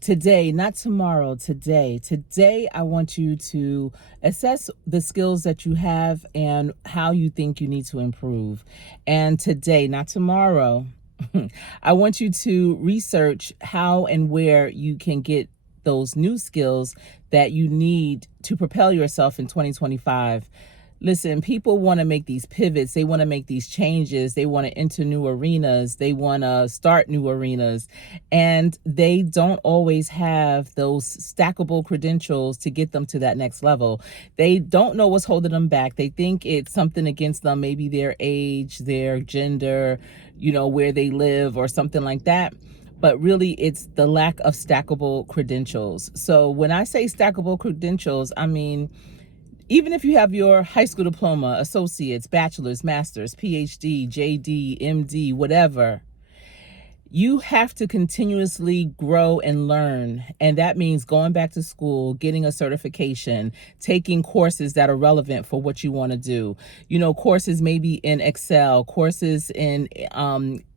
Today, not tomorrow, today. Today, I want you to assess the skills that you have and how you think you need to improve. And today, not tomorrow, I want you to research how and where you can get those new skills that you need to propel yourself in 2025. Listen, people want to make these pivots. They want to make these changes. They want to enter new arenas. They want to start new arenas. And they don't always have those stackable credentials to get them to that next level. They don't know what's holding them back. They think it's something against them, maybe their age, their gender, where they live or something like that. But really, it's the lack of stackable credentials. So when I say stackable credentials, I mean, even if you have your high school diploma, associates, bachelor's, master's, PhD, JD, MD, whatever, you have to continuously grow and learn. And that means going back to school, getting a certification, taking courses that are relevant for what you want to do. Courses maybe in Excel, courses in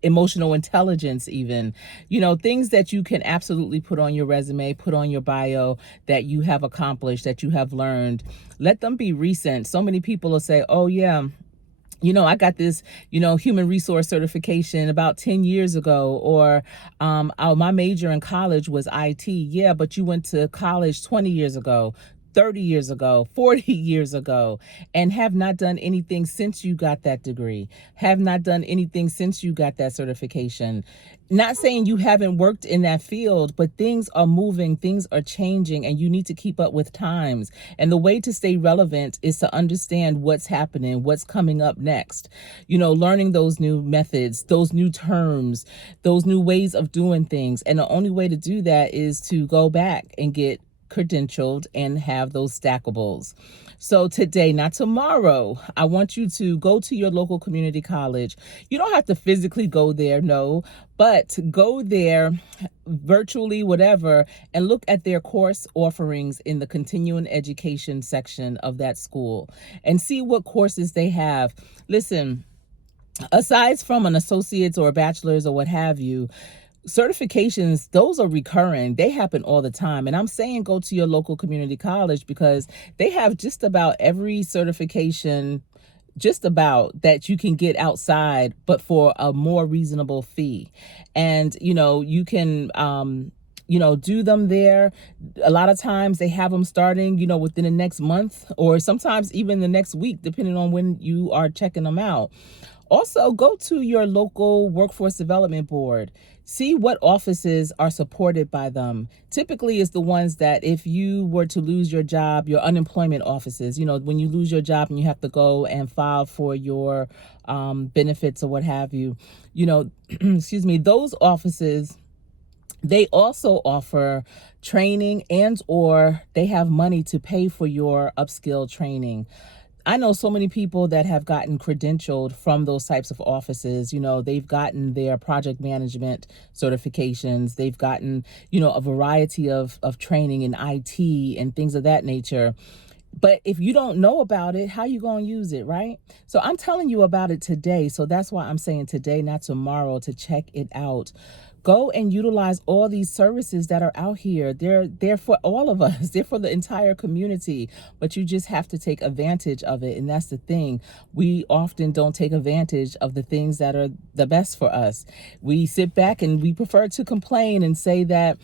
emotional intelligence, even, things that you can absolutely put on your resume, put on your bio, that you have accomplished, that you have learned. Let them be recent. So many people will say, oh yeah, I got this, human resource certification about 10 years ago, or my major in college was IT. Yeah, but you went to college 20 years ago, 30 years ago, 40 years ago, and have not done anything since you got that degree, have not done anything since you got that certification. Not saying you haven't worked in that field, but things are moving, things are changing, and you need to keep up with times. And the way to stay relevant is to understand what's happening, what's coming up next. Learning those new methods, those new terms, those new ways of doing things. And the only way to do that is to go back and get credentialed and have those stackables. So today, not tomorrow, I want you to go to your local community college. You don't have to physically go there, no, but go there virtually, whatever, and look at their course offerings in the continuing education section of that school and see what courses they have. Listen, aside from an associate's or a bachelor's or what have you, certifications, those are recurring. They happen all the time. And I'm saying go to your local community college because they have just about every certification, just about, that you can get outside, but for a more reasonable fee. And, you can, do them there. A lot of times they have them starting, within the next month, or sometimes even the next week, depending on when you are checking them out. Also, go to your local workforce development board. See what offices are supported by them. Typically, it's the ones that if you were to lose your job, your unemployment offices, when you lose your job and you have to go and file for your benefits or what have you, excuse me, those offices, they also offer training and or they have money to pay for your upskill training. I know so many people that have gotten credentialed from those types of offices. They've gotten their project management certifications. They've gotten, a variety of training in IT and things of that nature. But if you don't know about it, how you going to use it, right? So I'm telling you about it today. So that's why I'm saying today, not tomorrow, to check it out. Go and utilize all these services that are out here. They're for all of us. They're for the entire community, but you just have to take advantage of it. And that's the thing. We often don't take advantage of the things that are the best for us. We sit back and we prefer to complain and say that,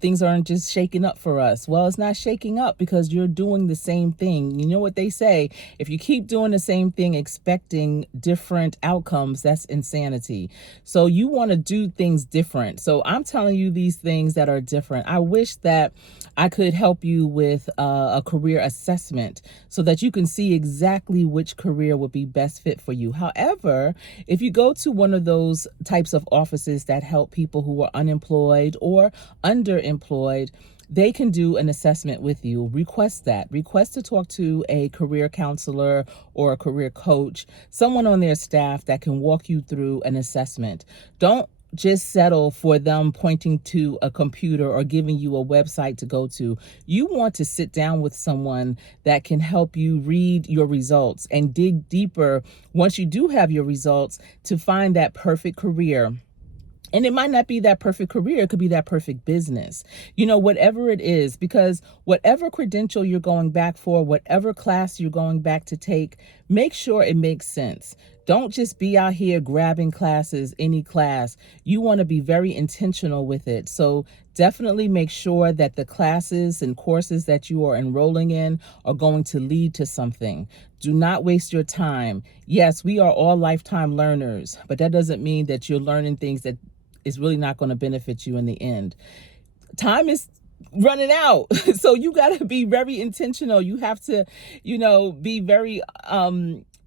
things aren't just shaking up for us. Well, it's not shaking up because you're doing the same thing. You know what they say? If you keep doing the same thing, expecting different outcomes, that's insanity. So you want to do things different. So I'm telling you these things that are different. I wish that I could help you with a career assessment so that you can see exactly which career would be best fit for you. However, if you go to one of those types of offices that help people who are unemployed or underemployed, they can do an assessment with you. Request that. Request to talk to a career counselor or a career coach, someone on their staff that can walk you through an assessment. Don't just settle for them pointing to a computer or giving you a website to go to. You want to sit down with someone that can help you read your results and dig deeper once you do have your results to find that perfect career And it might not be that perfect career, it could be that perfect business, you know, whatever it is, because whatever credential you're going back for, whatever class you're going back to take, make sure it makes sense. Don't just be out here grabbing classes, any class. You want to be very intentional with it. So definitely make sure that the classes and courses that you are enrolling in are going to lead to something. Do not waste your time. Yes, we are all lifetime learners, but that doesn't mean that you're learning things that is really not going to benefit you in the end. Time is running out. So you got to be very intentional. You have to, be very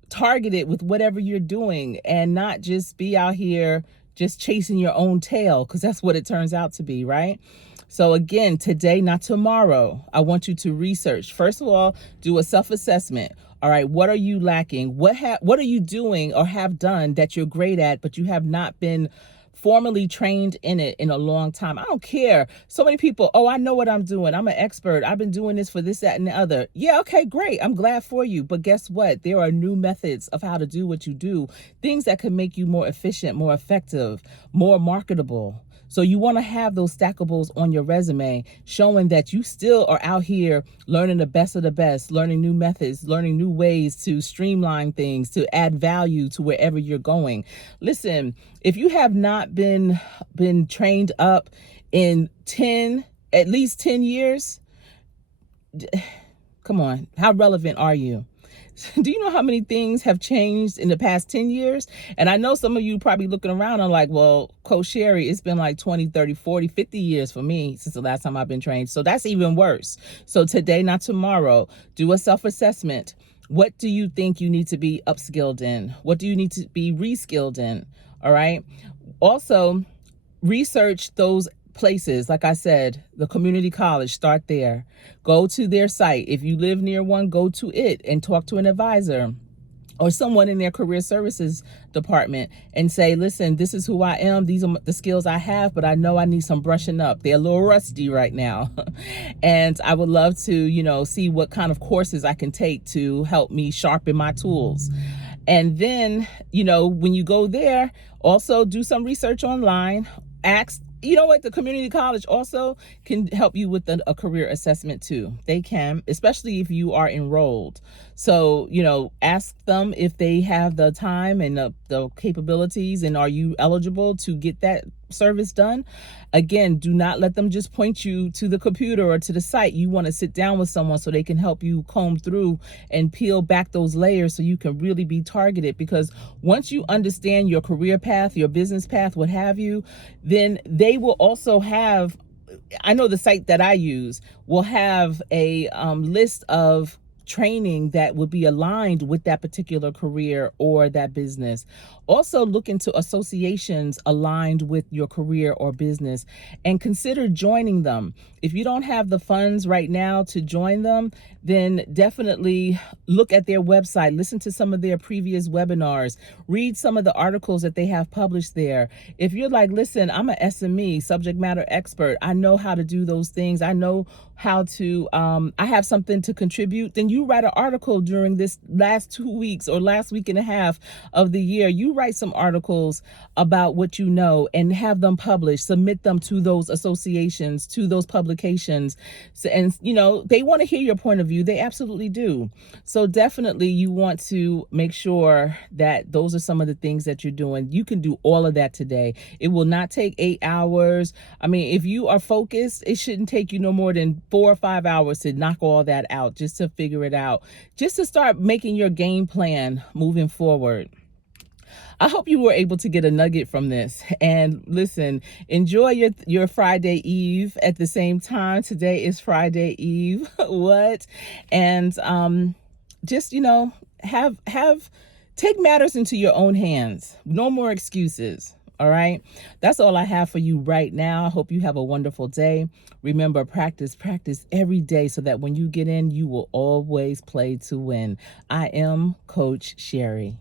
targeted with whatever you're doing, and not just be out here just chasing your own tail, because that's what it turns out to be, right? So again, today, not tomorrow, I want you to research. First of all, do a self-assessment. All right, what are you lacking? What are you doing or have done that you're great at, but you have not been formally trained in it in a long time? I don't care. So many people, oh, I know what I'm doing. I'm an expert. I've been doing this for this, that, and the other. Yeah, okay, great. I'm glad for you. But guess what? There are new methods of how to do what you do, things that can make you more efficient, more effective, more marketable. So you want to have those stackables on your resume, showing that you still are out here learning the best of the best, learning new methods, learning new ways to streamline things, to add value to wherever you're going. Listen, if you have not been trained up in at least 10 years, come on, how relevant are you? Do you know how many things have changed in the past 10 years? And I know some of you probably looking around and like, well, Coach Sherry, it's been like 20, 30, 40, 50 years for me since the last time I've been trained. So that's even worse. So today, not tomorrow, do a self-assessment. What do you think you need to be upskilled in? What do you need to be reskilled in? All right. Also, research those places. Like I said, the community college, start there. Go to their site. If you live near one, go to it and talk to an advisor or someone in their career services department and say, listen, this is who I am. These are the skills I have, but I know I need some brushing up. They're a little rusty right now. And I would love to, see what kind of courses I can take to help me sharpen my tools. And then, when you go there, also do some research online. Ask, the community college also can help you with a career assessment too. They can, especially if you are enrolled. So, ask them if they have the time and the capabilities, and are you eligible to get that service done. Again, do not let them just point you to the computer or to the site. You want to sit down with someone so they can help you comb through and peel back those layers so you can really be targeted. Because once you understand your career path, your business path, what have you, then they will also have, I know the site that I use will have a list of training that would be aligned with that particular career or that business. Also look into associations aligned with your career or business and consider joining them. If you don't have the funds right now to join them, then definitely look at their website, listen to some of their previous webinars, read some of the articles that they have published there. If you're like, listen, I'm an SME, subject matter expert, I know how to do those things, I know how to, I have something to contribute, then you write an article during this last 2 weeks or last week and a half of the year. You write some articles about what you know and have them published, submit them to those associations, to those publications. So, and they want to hear your point of view. They absolutely do. So definitely you want to make sure that those are some of the things that you're doing. You can do all of that today. It will not take 8 hours. I mean, if you are focused, it shouldn't take you no more than 4 or 5 hours to knock all that out, just to figure it out, just to start making your game plan moving forward. I hope you were able to get a nugget from this. And listen, enjoy your Friday Eve at the same time. Today is Friday Eve. What? And just, take matters into your own hands. No more excuses. All right. That's all I have for you right now. I hope you have a wonderful day. Remember, practice every day so that when you get in, you will always play to win. I am Coach Sherry.